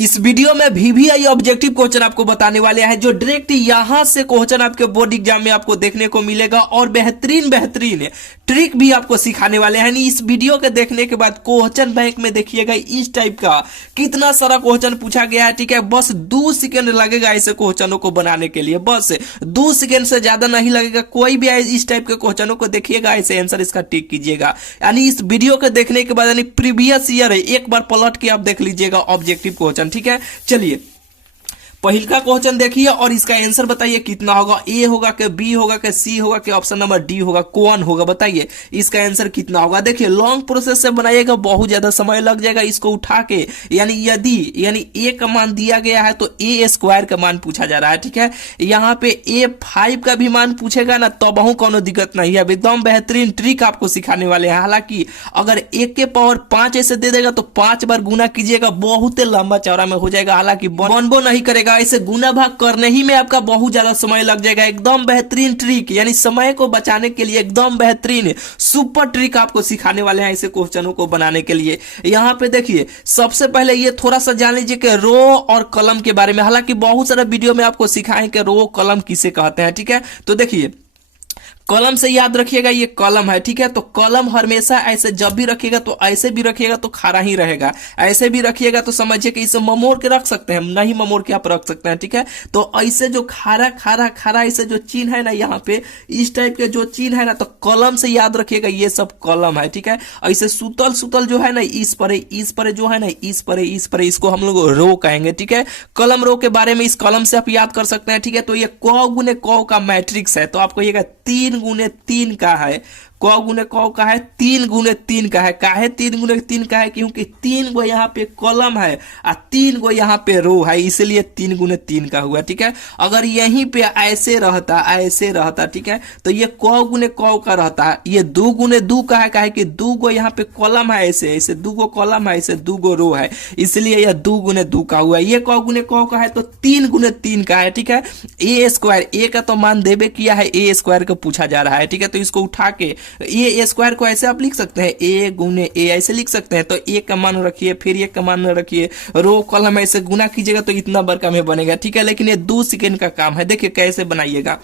इस वीडियो में VVI objective question आपको बताने वाले हैं जो डायरेक्ट यहां से क्वेश्चन आपके बोर्ड एग्जाम में आपको देखने को मिलेगा और बेहतरीन ट्रिक भी आपको सिखाने वाले हैं। इस वीडियो के देखने के बाद क्वेश्चन बैंक में देखिएगा इस टाइप का कितना सारा क्वेश्चन पूछा गया है। ठीक है, बस 2 सेकंड लगेगा ऐसे क्वेश्चनों को बनाने के लिए, बस 2 सेकंड से ज्यादा नहीं लगेगा। कोई भी इस टाइप के क्वेश्चनों को देखिएगा, ऐसे आंसर इसका टिक कीजिएगा। यानी इस वीडियो के देखने के बाद यानी प्रीवियस ईयर एक बार पलट के आप देख लीजिएगा ऑब्जेक्टिव क्वेश्चन। ठीक है, चलिए पहिल का क्वेश्चन देखिए और इसका आंसर बताइए कितना होगा। ए होगा कि बी होगा कि सी होगा कि ऑप्शन नंबर डी होगा, कौन होगा बताइए इसका आंसर कितना होगा। देखिए लॉन्ग प्रोसेस से बनाइएगा, बहुत ज्यादा समय लग जाएगा इसको उठा के। यानी ए का मान दिया गया है तो ए स्क्वायर का मान पूछा जा रहा है। ठीक है, यहाँ पे A5 का भी मान पूछेगा ना तो बहु कोनो दिक्कत नहीं है, एकदम बेहतरीन ट्रिक आपको सिखाने वाले हैं। हालांकि अगर एक के पावर 5 ऐसे दे देगा तो 5 बार गुना कीजिएगा, बहुत लंबा चौड़ा में हो जाएगा। हालांकि बनबो नहीं करेगा, ऐसे गुना भाग करने ही में आपका बहुत ज्यादा समय लग जाएगा। एकदम बेहतरीन ट्रिक, यानी समय को बचाने के लिए एकदम बेहतरीन सुपर ट्रिक आपको सिखाने वाले हैं ऐसे क्वेश्चनों को बनाने के लिए। यहाँ पे देखिए सबसे पहले ये थोड़ा सा जान लीजिए कि रो और कलम के बारे में। हालांकि बहुत सारा वीडियो में आपको सिखाएं कि रो कलम किसे कहते हैं। ठीक है, तो देखिए कलम से याद रखिएगा ये कलम है। ठीक है, तो कलम हमेशा ऐसे जब भी रखिएगा तो ऐसे भी रखिएगा तो खड़ा ही रहेगा, ऐसे भी रखिएगा तो समझिए कि इसे ममोड़ के रख सकते हैं, नहीं ममोड़ के आप रख सकते हैं। ठीक है, तो ऐसे जो खड़ा ऐसे जो चिन्ह है ना, यहाँ पे इस टाइप के जो चिन्ह है ना, तो कलम से याद रखिएगा ये सब कलम है। ठीक है, ऐसे सुतल जो है ना इस पर जो है ना इस पर इसको हम लोग रो कहेंगे। ठीक है, कलम रो के बारे में इस कलम से आप याद कर सकते हैं। ठीक है, तो ये क गुने क का मैट्रिक्स है, तो आपको ये 3 गुने 3 का है। क गुने क का है, 3 गुने 3 का है। काहे 3 गुने 3 का है? क्योंकि 3 गो यहाँ पे कॉलम है और 3 गो यहाँ पे रो है, इसलिए 3 गुने 3 का हुआ। ठीक है, अगर यहीं पे ऐसे रहता ठीक है, तो ये क गुने क का रहता, ये 2 गुने 2 का है। काहे कि 2 गो यहाँ पे कॉलम है, ऐसे 2 गो कॉलम है, ऐसे 2 गो रो है, इसलिए यह 2 गुने 2 का हुआ। ये क गुने क का है तो 3 गुने 3 का है। ठीक है, ए स्क्वायर, ए का तो मान देवे किया है, ए स्क्वायर का पूछा जा रहा है। ठीक है, तो इसको उठा के ये स्क्वायर को ऐसे आप लिख सकते हैं, ए गुने ए ऐसे लिख सकते हैं। तो ए का मान रखिए, फिर ए का मान रखिए, रो कॉलम ऐसे गुना कीजिएगा तो इतना बड़का में बनेगा। ठीक है, लेकिन ये 2 सेकंड का काम है। देखिए कैसे बनाइएगा।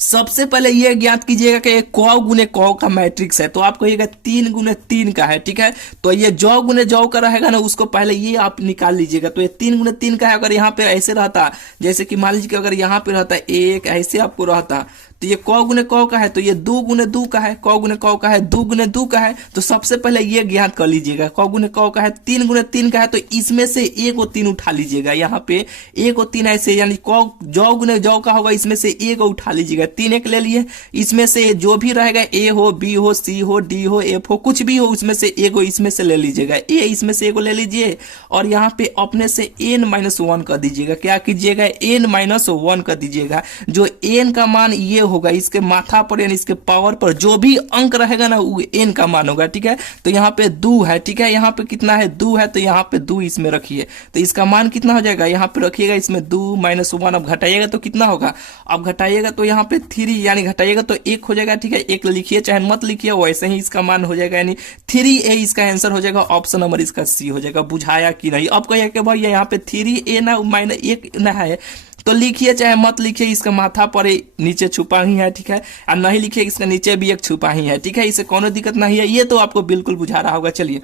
सबसे पहले ये ज्ञात कीजिएगा कि क गुने क का मैट्रिक्स है, तो आपको ये 3 गुने 3 का है। ठीक है, तो ये जौ गुने जौ का रहेगा ना, उसको पहले ये आप निकाल लीजिएगा। तो ये 3 गुने 3 का है। अगर यहाँ पे ऐसे रहता, जैसे कि मान लीजिए कि अगर यहाँ पे रहता 1 ऐसे आपको रहता, तो ये क गुने क का है, तो ये 2 गुने 2 का है। क गुने क का है, 2 गुने 2 का है। तो सबसे पहले ये ज्ञात कर लीजिएगा, क गुने क का है 3 गुने 3 का है, तो इसमें से 1 और 3 उठा लीजिएगा। यहाँ पे 1 और 3 ऐसे, यानी क जौ गुने जौ का होगा, इसमें से 1 उठा लीजिएगा। 3 एक ले लिए, इसमें से जो भी रहेगा ए हो, बी हो, सी हो, डी हो, एफ हो, कुछ भी हो, उसमें से 1 इसमें से ले लीजिएगा। ए इसमें से 1 ले लीजिए और यहाँ पे अपने से n-1 कर दीजिएगा। क्या कीजिएगा? n-1 कर दीजिएगा। जो n का मान ये होगा, इसके माथा पर यानी इसके पावर पर जो भी अंक रहेगा ना वो n का मान होगा। ठीक है, तो यहाँ पे 2 है। ठीक है, यहाँ पे कितना है? 2 है, तो यहाँ पे 2 इसमें रखिए, तो इसका मान कितना हो जाएगा? यहाँ पे रखिएगा, इसमें 2-1। अब घटाइएगा तो कितना होगा? अब घटाइएगा तो यहाँ पे 3 यानी घटाइएगा तो 1 हो जाएगा। ठीक है, 1 लिखिए चाहे मत लिखिए, वैसे ही इसका मान हो जाएगा, यानी 3a इसका आंसर हो जाएगा। ऑप्शन नंबर इसका सी हो जाएगा। बुझाया कि नहीं? अब कहिए कि भाई यहाँ पे 3a ना -1 ना है, तो लिखिए चाहे मत लिखिए, इसका माथा पर नीचे छुपा ही है। ठीक है, और नहीं लिखिए इसका नीचे भी एक छुपा ही है। ठीक है, इसे कोनो दिक्कत नहीं है, ये तो आपको बिल्कुल बुझा रहा होगा। चलिए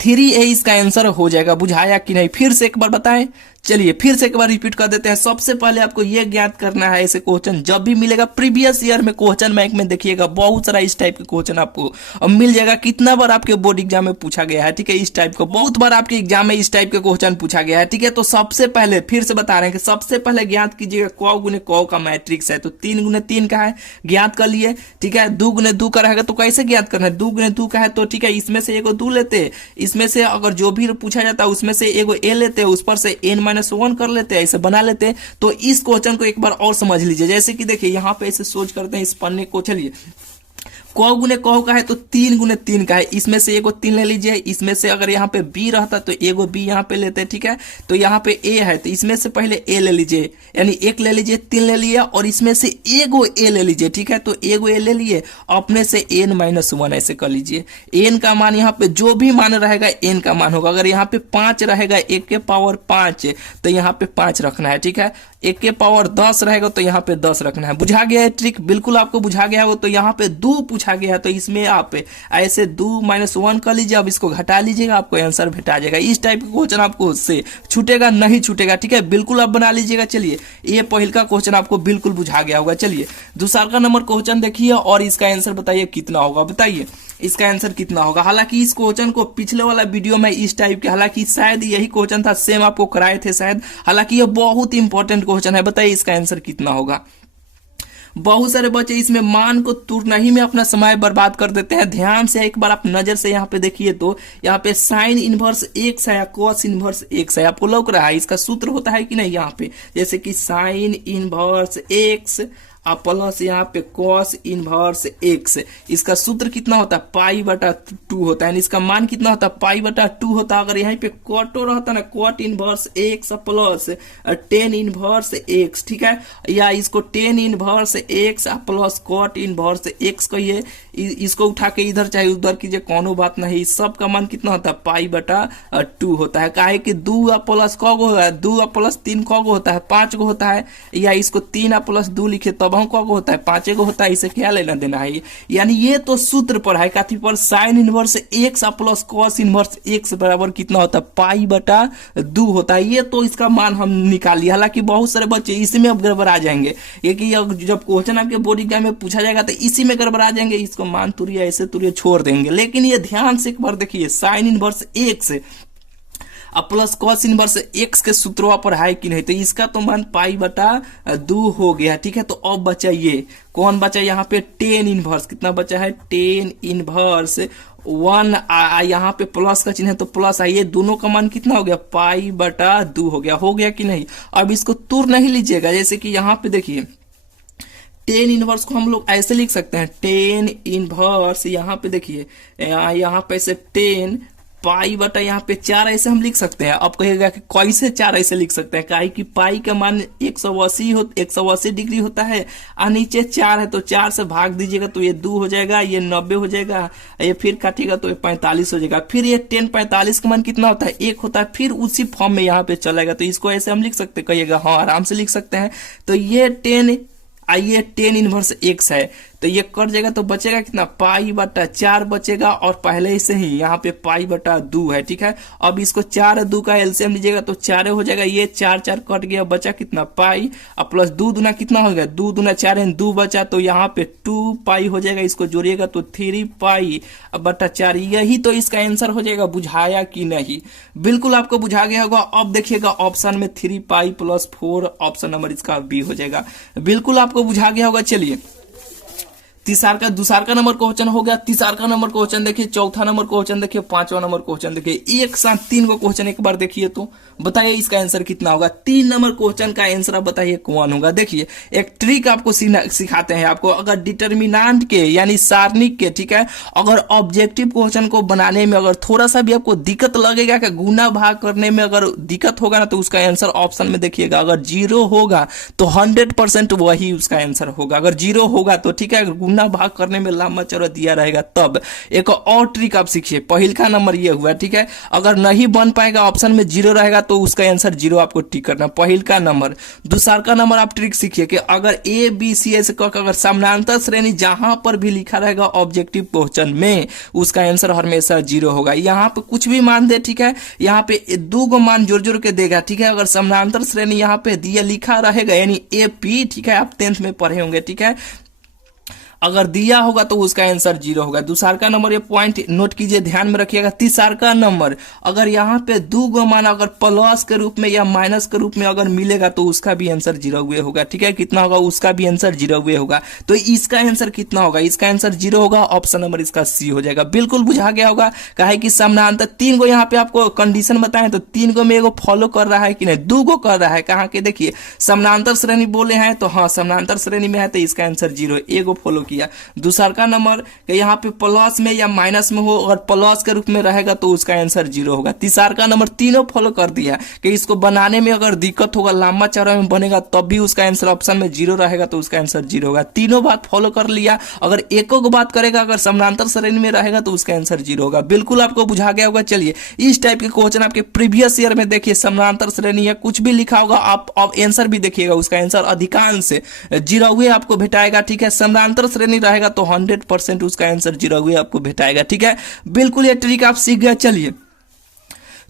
3a इसका आंसर हो जाएगा। बुझाया कि नहीं? फिर से एक बार बताएं। चलिए फिर से एक बार रिपीट कर देते हैं। सबसे पहले आपको यह ज्ञात करना है, ऐसे क्वेश्चन जब भी मिलेगा प्रीवियस ईयर में क्वेश्चन बैंक में देखिएगा बहुत सारा इस टाइप के क्वेश्चन आपको मिल जाएगा। कितना बार आपके बोर्ड एग्जाम में पूछा गया है? ठीक है, इस टाइप का बहुत बार आपके एग्जाम में इस टाइप के क्वेश्चन पूछा गया है। ठीक है, तो सबसे पहले फिर से बता रहे हैं कि सबसे पहले ज्ञात कीजिएगा क गुने क का मैट्रिक्स है, तो 3 गुने 3 का है, ज्ञात कर लिए। ठीक है, 2 गुने 2 का रहेगा, तो कैसे ज्ञात करना है? 2 गुने 2 का है, तो ठीक है इसमें से 1 2 लेते, इसमें से अगर जो भी पूछा जाता है उसमें से 1 ए लेते, उस पर से n-1 कर लेते, ऐसे बना लेते। तो इस क्वेश्चन को एक बार और समझ लीजिए। जैसे कि देखिए यहाँ पे ऐसे सोच करते हैं इस पन्ने को। चलिए क क गुने क का है तो 3 गुने 3 का है, इसमें से एगो 3 ले लीजिए। इसमें से अगर यहाँ पे बी रहता तो एगो बी यहाँ पे लेते हैं, ठीक है। तो यहाँ पे ए है तो इसमें से पहले ए ले लीजिए, यानी 1 ले लीजिए, 3 ले लिया और इसमें से एगो ए ले लीजिए, ठीक है। तो एगो ए ले लिए, अपने से n-1 ऐसे कर लीजिए। एन का मान यहाँ पे जो भी मान रहेगा एन का मान होगा। अगर यहाँ पे 5 रहेगा 1 के पावर 5 तो यहाँ पे 5 रखना है, ठीक है। 1 के पावर 10 रहेगा तो यहाँ पे 10 रखना है। बुझा गया है ट्रिक, बिल्कुल आपको बुझा गया है। तो यहाँ पे 2 पूछा गया है तो इसमें आप ऐसे 2-1 कर लीजिए। अब इसको घटा लीजिएगा, आपको आंसर भेटा जाएगा। इस टाइप का क्वेश्चन आपको उससे छूटेगा नहीं, छूटेगा, ठीक है। बिल्कुल आप बना लीजिएगा। चलिए ये पहल का क्वेश्चन आपको बिल्कुल बुझा गया होगा। चलिए दूसरा का नंबर क्वेश्चन देखिए और इसका आंसर बताइए कितना होगा। बताइए इसका आंसर कितना होगा। हालांकि इस क्वेश्चन को पिछले वाला वीडियो में इस टाइप के, हालांकि शायद यही क्वेश्चन था, सेम आपको कराए थे शायद। हालांकि ये बहुत इंपॉर्टेंट क्वेश्चन है। बताइए इसका आंसर कितना होगा। बहुत सारे बच्चे इसमें मान को तुरना ही में अपना समय बर्बाद कर देते हैं। ध्यान से एक बार आप नजर से यहाँ पे देखिए तो यहाँ पे साइन इनवर्स एक्स है या कॉस इनवर्स एक्स है, आपको लौक रहा है। इसका सूत्र होता है कि नहीं यहाँ पे, जैसे कि साइन इनवर्स एक्स प्लस यहाँ पे कॉस इनवर्स एक्स, इसका सूत्र कितना होता है π/2 होता है। इसका मान कितना होता है π/2 होता है। अगर यहाँ पे कॉटो रहता ना, cot inverse x plus tan inverse x, ठीक है। या इसको tan inverse x plus cot inverse x कहिए। इसको उठा के इधर चाहे उधर कीजिए, कोनो बात नहीं। सब का मान कितना होता है π/2 होता है। काहे कि 2 प्लस क गो है, 2 प्लस 3 क गो होता है, 5 गो होता है। या इसको 3 प्लस 2 लिखे तब हम को होता है 5 गो होता है। इसे क्या लेना देना है। यानी ये तो सूत्र पर है, काफी पर sine inverse x plus cos inverse x बराबर कितना होता है π/2 होता है। ये तो इसका मान हम निकाल लिया। हालांकि बहुत सारे बच्चे इसमें अब गड़बड़ा जाएंगे, ये कि जब क्वेश्चन आपके बोर्ड एग्जाम में पूछा जाएगा तो इसी में गड़बड़ा जाएंगे। इसको मान तुरिया ऐसे तुरिया छोड़ देंगे। लेकिन ये ध्यान से एक बार देखिए, साइन इनवर्स एक्स अब प्लस कॉस इनवर्स एक्स के सूत्रों पर है कि नहीं, तो इसका तो मान π/2 हो गया, ठीक है। तो अब बचा ये कौन बचा, यहाँ पे टेन इनवर्स कितना बचा है, टेन इनवर्स 1 यहाँ पे प्लस का चिन्ह है तो प्लस आई, ये दोनों का मान कितना हो गया π/2 हो गया कि नहीं। अब इसको तुर नहीं लीजिएगा, जैसे कि यहाँ पे देखिए टेन इनवर्स को हम लोग ऐसे लिख सकते हैं, टेन इनवर्स यहाँ पे देखिए, यहाँ पे ऐसे 10 π/, यहाँ पे 4 ऐसे हम लिख सकते हैं। अब कहिएगा कि कैसे 4 ऐसे लिख सकते हैं, काहे कि पाई का मान 180 डिग्री होता है और नीचे 4 है तो 4 से भाग दीजिएगा तो ये 2 हो जाएगा, ये 90 हो जाएगा, ये फिर काटिएगा तो ये 45 हो जाएगा। फिर ये 10 45 का मान कितना होता है 1 होता है। फिर उसी फॉर्म में यहाँ पे चलेगा तो इसको ऐसे हम लिख सकते हैं, कहिएगा हाँ आराम से लिख सकते हैं। तो ये 10 इनवर्स एक्स है तो ये कट जाएगा तो बचेगा कितना π/4 बचेगा और पहले से ही यहाँ पे π/2 है, ठीक है। अब इसको 4 2 का एलसीएम लीजिएगा तो 4 हो जाएगा, ये 4 कट गया, बचा कितना पाई और प्लस 2 दूना कितना हो गया 2 दूना 4 2 बचा तो यहाँ पे 2 पाई हो जाएगा। इसको जोड़िएगा तो 3 π/4, यही तो इसका आंसर हो जाएगा। बुझाया कि नहीं, बिल्कुल आपको बुझा गया होगा। अब देखिएगा ऑप्शन में 3 π + 4 ऑप्शन नंबर इसका बी हो जाएगा, बिल्कुल आपको बुझा गया होगा। चलिए दूसरा का नंबर क्वेश्चन हो गया। तीसरा का नंबर क्वेश्चन देखिए, चौथा नंबर क्वेश्चन देखिए, पांचवा नंबर क्वेश्चन देखिए। एक साथ 3 को क्वेश्चन एक बार देखिए तो बताइए इसका आंसर कितना होगा। 3 नंबर क्वेश्चन का आंसर आप बताइए कौन होगा। देखिए एक ट्रिक आपको सिखाते हैं आपको, अगर डिटर्मिनेंट के यानी सारणिक के, ठीक है, अगर ऑब्जेक्टिव क्वेश्चन को बनाने में अगर थोड़ा सा भी आपको दिक्कत लगेगा कि गुना भाग करने में अगर दिक्कत होगा ना तो उसका आंसर ऑप्शन में देखिएगा, अगर 0 होगा तो 100% वही उसका आंसर होगा। अगर 0 होगा तो ठीक है, गुना भाग करने में लंबा चौड़ा दिया रहेगा तब। एक और ट्रिक आप सीखिए, पहल का नंबर ये हुआ, ठीक है। अगर नहीं बन पाएगा ऑप्शन में 0 रहेगा तो उसका आंसर 0 आपको टिक करना, पहल का नंबर। दूसरा का नंबर आप ट्रिक सीखिए कि अगर ए बी सी ऐसे अगर समानांतर श्रेणी जहां पर भी लिखा रहेगा ऑब्जेक्टिव क्वेश्चन में उसका आंसर हमेशा 0 होगा। यहाँ पे कुछ भी मान दे, ठीक है, यहाँ पे 2 को मान जोड़ के देगा, ठीक है। अगर समानांतर श्रेणी यहाँ पे दिया लिखा रहेगा यानी ए पी, ठीक है, आप 10th में पढ़े होंगे, ठीक है, अगर दिया होगा तो उसका आंसर 0 होगा। दूसरा का नंबर, ये पॉइंट नोट कीजिए, ध्यान में रखिएगा। तीसरा का नंबर अगर यहाँ पे 2 गो मान अगर प्लस के रूप में या माइनस के रूप में अगर मिलेगा तो उसका भी आंसर 0 हुए होगा, ठीक है। कितना होगा, उसका भी आंसर 0 हुए होगा। तो इसका आंसर कितना होगा, इसका आंसर 0 होगा, ऑप्शन नंबर इसका सी हो जाएगा। बिल्कुल बुझा गया होगा, काहे कि समानांतर 3 गो यहाँ पे आपको कंडीशन बताए तो 3 गो में एगो फॉलो कर रहा है कि नहीं, 2 गो कर रहा है। कहाँ के देखिए समानांतर श्रेणी बोले हैं तो हाँ समानांतर श्रेणी में है तो इसका आंसर 0, एगो फॉलो किया। दूसरा नंबर के यहाँ पे प्लस में या माइनस में हो, अगर प्लस के रूप में रहेगा तो उसका आंसर 0 होगा। तीसरा नंबर तीनों फॉलो कर दिया कि इसको बनाने में अगर दिक्कत होगा, लंबा चौड़ा में बनेगा तब भी उसका आंसर ऑप्शन में 0 रहेगा तो उसका आंसर 0 होगा। तीनों बात फॉलो कर लिया। अगर एको को बात करेगा, अगर समानांतर श्रेणी में रहेगा तो उसका आंसर 0 होगा। बिल्कुल आपको बुझा गया होगा। चलिए इस टाइप के क्वेश्चन आपके प्रीवियस ईयर में देखिए, समानांतर श्रेणी या कुछ भी लिखा होगा, आप आंसर भी देखिएगा, उसका आंसर अधिकांश 0 आपको भेटाएगा। ठीक है, समानांतर श्रेणी रहेगा तो 100% उसका आंसर 0 आपको भेटाएगा। ठीक है, बिल्कुल ये ट्रिक आप सीख गए। चलिए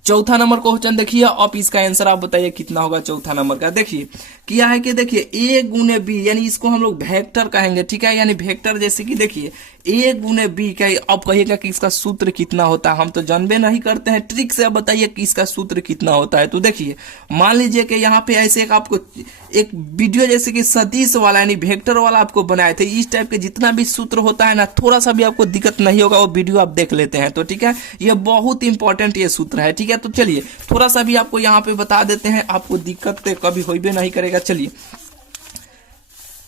चौथा नंबर क्वेश्चन देखिए, अब इसका आंसर आप बताइए कितना होगा। चौथा नंबर का देखिए क्या है कि देखिए a गुने बी, यानी इसको हम लोग वेक्टर कहेंगे। ठीक है, यानी वेक्टर जैसे कि देखिए a गुने बी का, अब कहिएगा कि इसका सूत्र कितना होता है, हम तो जानबे नहीं करते हैं। ट्रिक से अब बताइए कि इसका सूत्र कितना होता है। तो देखिए मान लीजिए कि यहाँ पे ऐसे आपको एक वीडियो जैसे कि सदिश वाला यानी वेक्टर वाला आपको बनाए थे, इस टाइप के जितना भी सूत्र होता है ना, थोड़ा सा भी आपको दिक्कत नहीं होगा, वो वीडियो आप देख लेते हैं तो ठीक है। ये बहुत इंपॉर्टेंट ये सूत्र है। ठीक है, तो चलिए थोड़ा सा भी आपको यहाँ पे बता देते हैं, आपको दिक्कत कभी होइबे नहीं करेगा। चलिए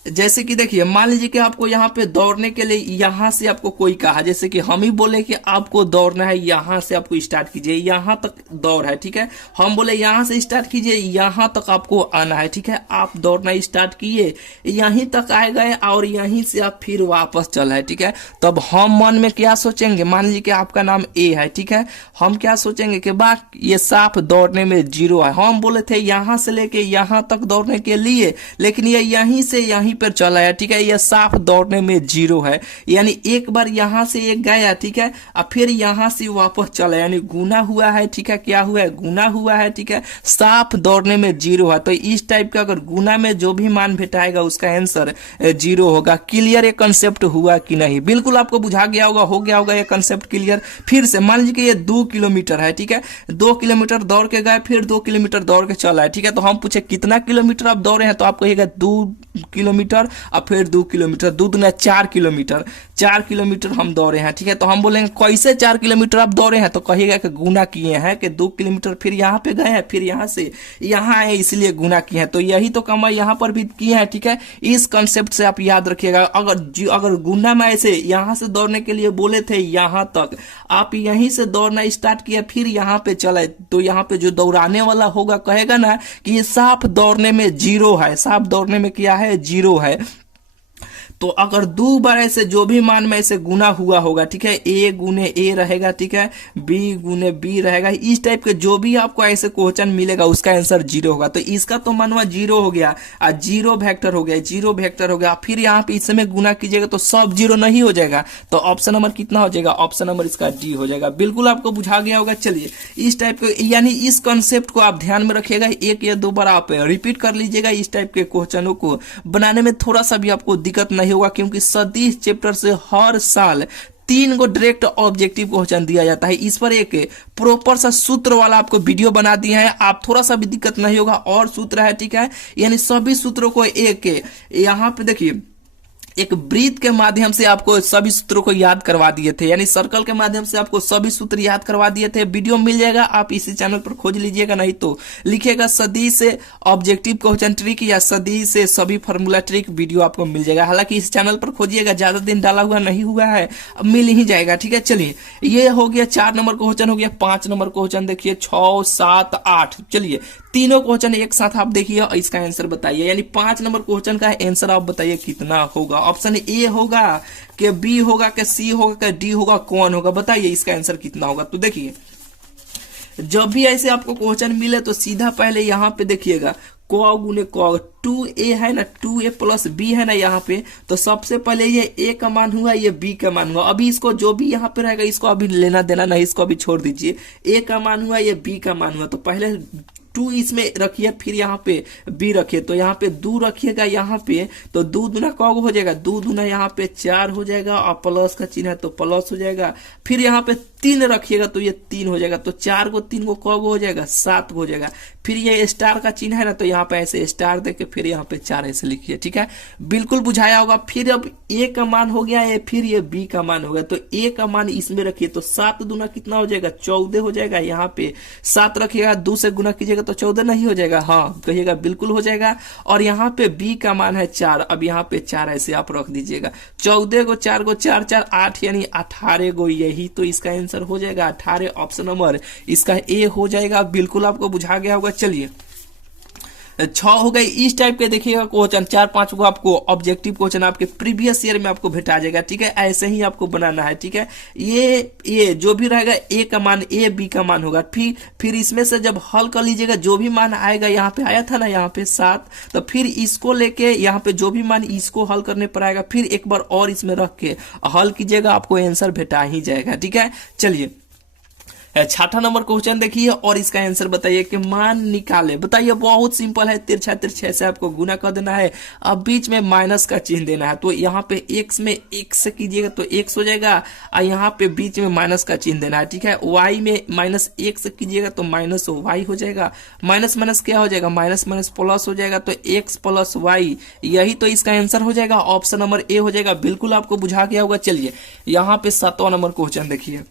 जैसे कि देखिए मान लीजिए कि आपको यहाँ पे दौड़ने के लिए यहाँ से आपको कोई कहा, जैसे कि हम ही बोले कि आपको दौड़ना है, यहाँ से आपको स्टार्ट कीजिए, यहाँ तक दौड़ है। ठीक है, हम बोले यहाँ से स्टार्ट कीजिए, यहाँ तक आपको आना है। ठीक है, आप दौड़ना स्टार्ट किए, यहीं तक आए गए और यहीं से आप फिर वापस चल है। ठीक है, तब हम मन में क्या सोचेंगे, मान लीजिए कि आपका नाम ए है। ठीक है, हम क्या सोचेंगे कि बा ये साफ दौड़ने में 0 है। हम बोले थे यहाँ से लेके यहाँ तक दौड़ने के लिए, लेकिन ये यहीं से यहीं पर चला है। ठीक है, यह साफ दौड़ने में 0 है, यानी एक बार यहां से एक गया। ठीक है, और फिर यहां से वापस चला, यानी गुना हुआ है। ठीक है, क्या हुआ है, गुना हुआ है। ठीक है, साफ दौड़ने में 0 है। तो इस टाइप का अगर गुना में जो भी मान भेटाएगा उसका आंसर 0 होगा। क्लियर ये कंसेप्ट हुआ कि नहीं? बिल्कुल आपको बुझा गया होगा, हो गया होगा ये कंसेप्ट क्लियर। फिर से मान लीजिए कि ये 2 किलोमीटर है। ठीक है, 2 किलोमीटर दौड़ के गए, फिर 2 किलोमीटर दौड़ के चला है। ठीक है, तो हम पूछे कितना किलोमीटर आप दौड़े हैं, तो आप कहिएगा 2 किलोमीटर और फिर 2 किलोमीटर, 2 दूना 4 किलोमीटर, 4 किलोमीटर हम दौड़े हैं। ठीक है, तो हम बोलेंगे कैसे 4 किलोमीटर आप दौड़े हैं, तो कहिएगा कि गुना किए हैं कि 2 किलोमीटर फिर यहाँ पे गए हैं, फिर यहाँ से यहाँ आए इसलिए गुना किए हैं। तो यही तो कमाई यहाँ पर भी किए हैं। ठीक है, इस कंसेप्ट से आप याद रखिएगा। अगर गुना में ऐसे यहाँ से दौड़ने के लिए बोले थे यहाँ तक, आप यहीं से दौड़ना स्टार्ट किया फिर यहाँ पे चले, तो यहाँ पे जो दौड़ाने वाला होगा कहेगा ना कि ये साफ दौड़ने में 0 है, साफ दौड़ने में क्या है, 0 है। तो अगर 2 बार ऐसे जो भी मान में ऐसे गुना हुआ होगा, ठीक है, a गुने a रहेगा। ठीक है, b गुने b रहेगा। इस टाइप के जो भी आपको ऐसे क्वेश्चन मिलेगा उसका आंसर 0 होगा। तो इसका तो मानवा 0 हो गया, 0 वेक्टर हो गया, 0 वेक्टर हो गया। फिर यहाँ पे इसमें गुना कीजिएगा तो सब 0 नहीं हो जाएगा, तो ऑप्शन नंबर कितना हो जाएगा, ऑप्शन नंबर इसका डी हो जाएगा। बिल्कुल आपको बुझा गया होगा। चलिए इस टाइप के, यानी इस कंसेप्ट को आप ध्यान में रखिएगा, 1 या 2 बार आप रिपीट कर लीजिएगा। इस टाइप के क्वेश्चनों को बनाने में थोड़ा सा भी आपको दिक्कत नहीं होगा, क्योंकि सदिश चैप्टर से हर साल 3 गो डायरेक्ट ऑब्जेक्टिव क्वेश्चन दिया जाता है। इस पर एक प्रॉपर सा सूत्र वाला आपको वीडियो बना दिया है, आप थोड़ा सा भी दिक्कत नहीं होगा। और सूत्र है, ठीक है, यानी सभी सूत्रों को एक यहाँ पे देखिए एक वृत्त के माध्यम से आपको सभी सूत्रों को याद करवा दिए थे, यानी सर्कल के माध्यम से आपको सभी सूत्र याद करवा दिए थे। वीडियो मिल जाएगा, आप इसी चैनल पर खोज लीजिएगा, नहीं तो लिखिएगा सदिश से ऑब्जेक्टिव क्वेश्चन ट्रिक या सदिश से सभी फार्मूला ट्रिक, वीडियो आपको मिल जाएगा। हालांकि इस चैनल पर खोजिएगा, ज्यादा दिन डाला हुआ नहीं हुआ है, अब मिल ही जाएगा। ठीक है, चलिए ये हो गया 4 नंबर क्वेश्चन हो गया। 5 नंबर क्वेश्चन देखिए, 6, 7, 8। चलिए तीनों क्वेश्चन एक साथ आप देखिए और इसका आंसर बताइए, यानी 5 नंबर क्वेश्चन का आंसर आप बताइए कितना होगा। ऑप्शन ए होगा कि बी होगा कि सी होगा कि डी होगा, कौन होगा, बताइए इसका आंसर कितना होगा। तो देखिए जब भी ऐसे आपको क्वेश्चन मिले तो सीधा पहले यहाँ पे देखिएगा क गुने क, 2a है ना, 2a प्लस b है ना यहाँ पे, तो सबसे पहले ये a का मान हुआ, ये b का मान हुआ। अभी इसको जो भी यहाँ पे रहेगा इसको अभी लेना देना नहीं, इसको अभी छोड़ दीजिए। a का मान हुआ, ये b का मान हुआ, तो पहले 2 इसमें रखिए, फिर यहाँ पे b रखिए, तो यहाँ पे 2 रखिएगा यहाँ पे, तो 2 दूना कौ हो जाएगा, 2 दूना यहाँ पे 4 हो जाएगा और प्लस का चिन्ह है तो प्लस हो जाएगा। फिर यहाँ पे 3 रखिएगा तो ये 3 हो जाएगा, तो 4 को 3 को कब हो जाएगा 7 हो जाएगा। फिर ये स्टार का चिन्ह है ना, तो यहाँ पे ऐसे स्टार देके फिर यहाँ पे 4 ऐसे लिखिए, ठीक है, बिल्कुल बुझाया होगा। फिर अब ए का मान हो गया है, फिर ये बी का मान हो गया, तो ए का मान इसमें रखिए, तो 7 दूना कितना हो जाएगा 14 हो जाएगा। यहाँ पे 7 रखिएगा, 2 से गुना कीजिएगा तो 14 नहीं हो जाएगा, हाँ कहिएगा बिल्कुल हो जाएगा। और यहाँ पे बी का मान है 4, अब यहाँ पे 4 ऐसे आप रख दीजिएगा, 14 को 4 को 4 4 8 यानी 18 गो, यही तो इसका आंसर हो जाएगा 18। ऑप्शन नंबर इसका ए हो जाएगा। बिल्कुल आपको बुझा गया होगा। चलिए 6 हो गई। इस टाइप के देखिएगा क्वेश्चन 4-5 को आपको ऑब्जेक्टिव क्वेश्चन आपके प्रीवियस ईयर में आपको भेटा जाएगा, ठीक है, ऐसे ही आपको बनाना है, ठीक है। ये जो भी रहेगा ए का मान ए बी का मान होगा, फिर इसमें से जब हल कर लीजिएगा जो भी मान आएगा, यहाँ पे आया था ना यहाँ पे 7, तो फिर इसको लेके यहाँ पे जो भी मान इसको हल करने पर आएगा, फिर एक बार और इसमें रख के हल कीजिएगा, आपको आंसर भेटा ही जाएगा, ठीक है। चलिए 6ठा नंबर क्वेश्चन देखिए और इसका आंसर बताइए कि मान निकाले। बताइए, बहुत सिंपल है, तिरछा तिरछा से आपको गुना कर देना है, अब बीच में माइनस का चिन्ह देना है। तो यहाँ पे x में x से कीजिएगा तो x हो जाएगा, और यहाँ पे बीच में माइनस का चिन्ह देना है, ठीक है। y में माइनस x से कीजिएगा तो माइनस y हो जाएगा, माइनस माइनस क्या हो जाएगा, माइनस माइनस प्लस हो जाएगा, तो x प्लस y, यही तो इसका आंसर हो जाएगा। ऑप्शन नंबर ए हो जाएगा। बिल्कुल आपको बुझा गया होगा। चलिए यहाँ पे 7वां नंबर क्वेश्चन देखिए,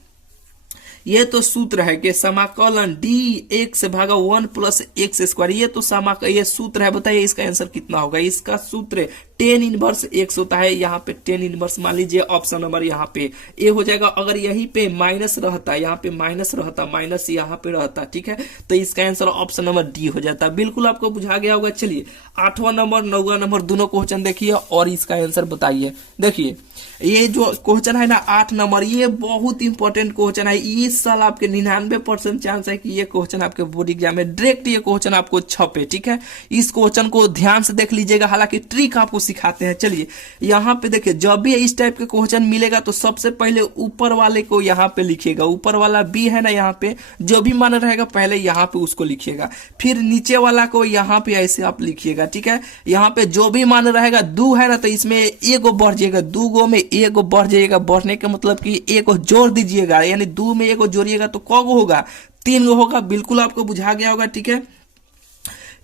ये तो सूत्र है कि समाकलन dx भागा 1 प्लस एक्स स्क्वायर, ये तो ये सूत्र है। बताइए इसका आंसर कितना होगा। इसका सूत्र tan इनवर्स x होता है, यहाँ पे tan इनवर्स मान लीजिए। ऑप्शन नंबर यहाँ पे ए हो जाएगा। अगर यहीं पे माइनस रहता, यहाँ पे माइनस रहता, माइनस यहाँ पे रहता, ठीक है, तो इसका आंसर ऑप्शन नंबर डी हो जाता। बिल्कुल आपको बुझा गया होगा। चलिए 8वां नंबर 9वां नंबर दोनों क्वेश्चन देखिए और इसका आंसर बताइए। देखिए ये जो क्वेश्चन है ना 8 नंबर, ये बहुत इंपॉर्टेंट क्वेश्चन है। इस साल आपके 99% चांस है कि ये क्वेश्चन आपके बोर्ड एग्जाम में डायरेक्ट ये क्वेश्चन आपको छपे, ठीक है। इस क्वेश्चन को ध्यान से देख लीजिएगा, हालांकि ट्रिक आपको सिखाते हैं। चलिए यहाँ पे देखिए, जब भी इस टाइप के क्वेश्चन मिलेगा तो सबसे पहले ऊपर वाले को यहाँ पे लिखिएगा, ऊपर वाला बी है ना, यहाँ पे जो भी मान रहेगा पहले यहाँ पे उसको लिखिएगा, फिर नीचे वाला को यहाँ पे ऐसे आप लिखिएगा, ठीक है। यहाँ पे जो भी मान रहेगा 2 है ना, तो इसमें एगो बढ़ जाएगा, 2 गो में एगो बढ़ जाएगा। बढ़ने का मतलब कि एगो जोड़ दीजिएगा, यानी 2 में एगो जोड़िएगा तो कौ गो होगा, 3 गो होगा। बिल्कुल आपको बुझा गया होगा, ठीक है।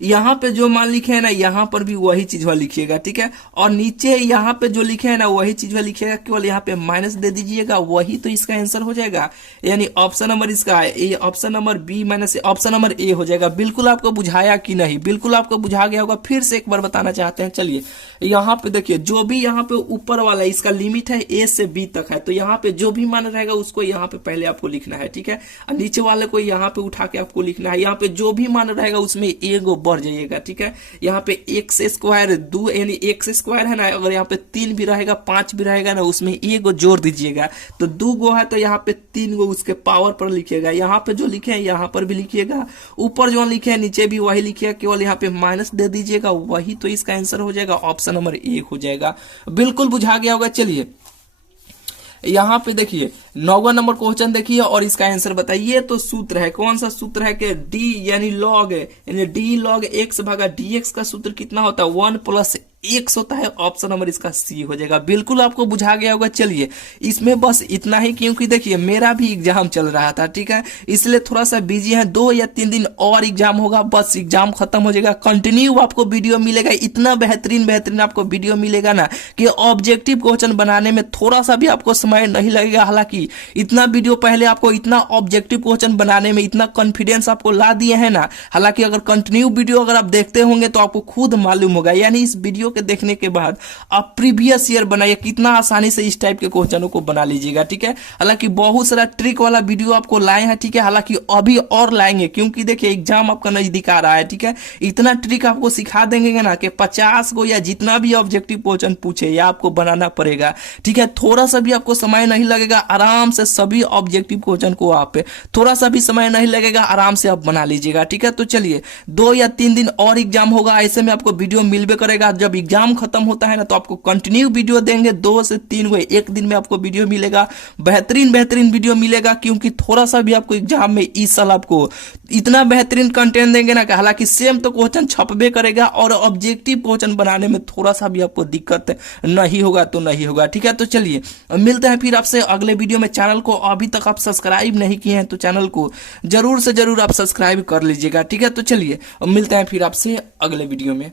यहाँ पे जो मान लिखे है ना, यहाँ पर भी वही चीज लिखिएगा, ठीक है। और नीचे यहाँ पे जो लिखे है ना वही चीज लिखिएगा, केवल यहाँ पे माइनस दे दीजिएगा, वही तो इसका आंसर हो जाएगा। यानी ऑप्शन नंबर इसका है option number B minus option number A हो जाएगा। बिल्कुल आपको बुझाया कि नहीं, बिल्कुल आपको बुझा गया होगा। फिर से एक बार बताना चाहते हैं। चलिए यहाँ पे देखिए, जो भी यहाँ पे ऊपर वाला इसका लिमिट है ए से बी तक है, तो यहाँ पे जो भी मान रहेगा उसको यहाँ पे पहले आपको लिखना है, ठीक है। और नीचे वाले को यहाँ पे उठा के आपको लिखना है। यहाँ पे जो भी मान रहेगा उसमें एगो बढ़ जाइएगा, ठीक है। यहाँ पे एक्स स्क्वायर 2 यानी एक्स स्क्वायर है ना, अगर यहाँ पे 3 भी रहेगा 5 भी रहेगा ना, उसमें एगो जोड़ दीजिएगा। तो 2 गो है तो यहाँ पे 3 गो उसके पावर पर लिखिएगा। यहाँ पे जो लिखे हैं यहाँ पर भी लिखिएगा, ऊपर जो लिखे हैं नीचे भी वही लिखिएगा, केवल यहाँ पे माइनस दे दीजिएगा, वही तो इसका आंसर हो जाएगा। ऑप्शन नंबर ए हो जाएगा। बिल्कुल बुझा गया होगा। चलिए यहाँ पे देखिए 9वां नंबर क्वेश्चन देखिए और इसका आंसर बताइए। तो सूत्र है, कौन सा सूत्र है कि डी यानी लॉग, यानी डी लॉग एक्स भागा डी एक्स का सूत्र कितना होता है 1 प्लस एक्स होता है। ऑप्शन नंबर इसका सी हो जाएगा। बिल्कुल आपको बुझा गया होगा। चलिए इसमें बस इतना ही, क्योंकि देखिए मेरा भी एग्जाम चल रहा था, ठीक है, इसलिए थोड़ा सा बिजी है। 2 या 3 दिन और एग्जाम होगा, बस एग्जाम खत्म हो जाएगा। कंटिन्यू आपको वीडियो मिलेगा, इतना बेहतरीन आपको वीडियो मिलेगा ना कि ऑब्जेक्टिव क्वेश्चन बनाने में थोड़ा सा भी आपको समय नहीं लगेगा। हालांकि इतना वीडियो पहले आपको इतना ऑब्जेक्टिव क्वेश्चन बनाने में इतना कॉन्फिडेंस आपको ला दिए हैं ना, हालांकि अगर कंटिन्यू वीडियो अगर आप देखते होंगे तो आपको खुद मालूम होगा। यानी इस वीडियो के देखने के बाद आप प्रीवियस ईयर बनाइए, कितना आसानी से इस टाइप के क्वेश्चनों को बना लीजिएगा, ठीक है। हालांकि बहुत सारा ट्रिक वाला वीडियो आपको लाए हैं, ठीक है, हालांकि अभी और लाएंगे, क्योंकि देखिए एग्जाम आपका नजदीक आ रहा है, ठीक है। इतना ट्रिक आपको सिखा देंगे ना कि 50 को या जितना भी ऑब्जेक्टिव क्वेश्चन पूछे या आपको बनाना पड़ेगा, ठीक है। थोड़ा सा भी आपको समय नहीं लगेगा, आराम से सभी ऑब्जेक्टिव क्वेश्चन को आप थोड़ा सा भी समय नहीं लगेगा, आराम से आप बना लीजिएगा, ठीक है। तो चलिए 2 या 3 दिन और एग्जाम होगा, ऐसे में आपको वीडियो मिलबे करेगा। जब एग्जाम खत्म होता है ना तो आपको कंटिन्यू वीडियो देंगे, 2 से 3 को एक दिन में आपको वीडियो मिलेगा, बेहतरीन बेहतरीन वीडियो मिलेगा। क्योंकि थोड़ा सा भी आपको एग्जाम में इस साल आपको इतना बेहतरीन कंटेंट देंगे ना कि हालांकि सेम तो क्वेश्चन छपबे करेगा और ऑब्जेक्टिव क्वेश्चन बनाने में थोड़ा सा भी आपको दिक्कत नहीं होगा तो नहीं होगा। ठीक है, तो चलिए मिलते हैं फिर आपसे अगले वीडियो में। चैनल को अभी तक आप सब्सक्राइब नहीं किए हैं तो चैनल को जरूर से जरूर आप सब्सक्राइब कर लीजिएगा। ठीक है, तो चलिए मिलते हैं फिर आपसे अगले वीडियो में।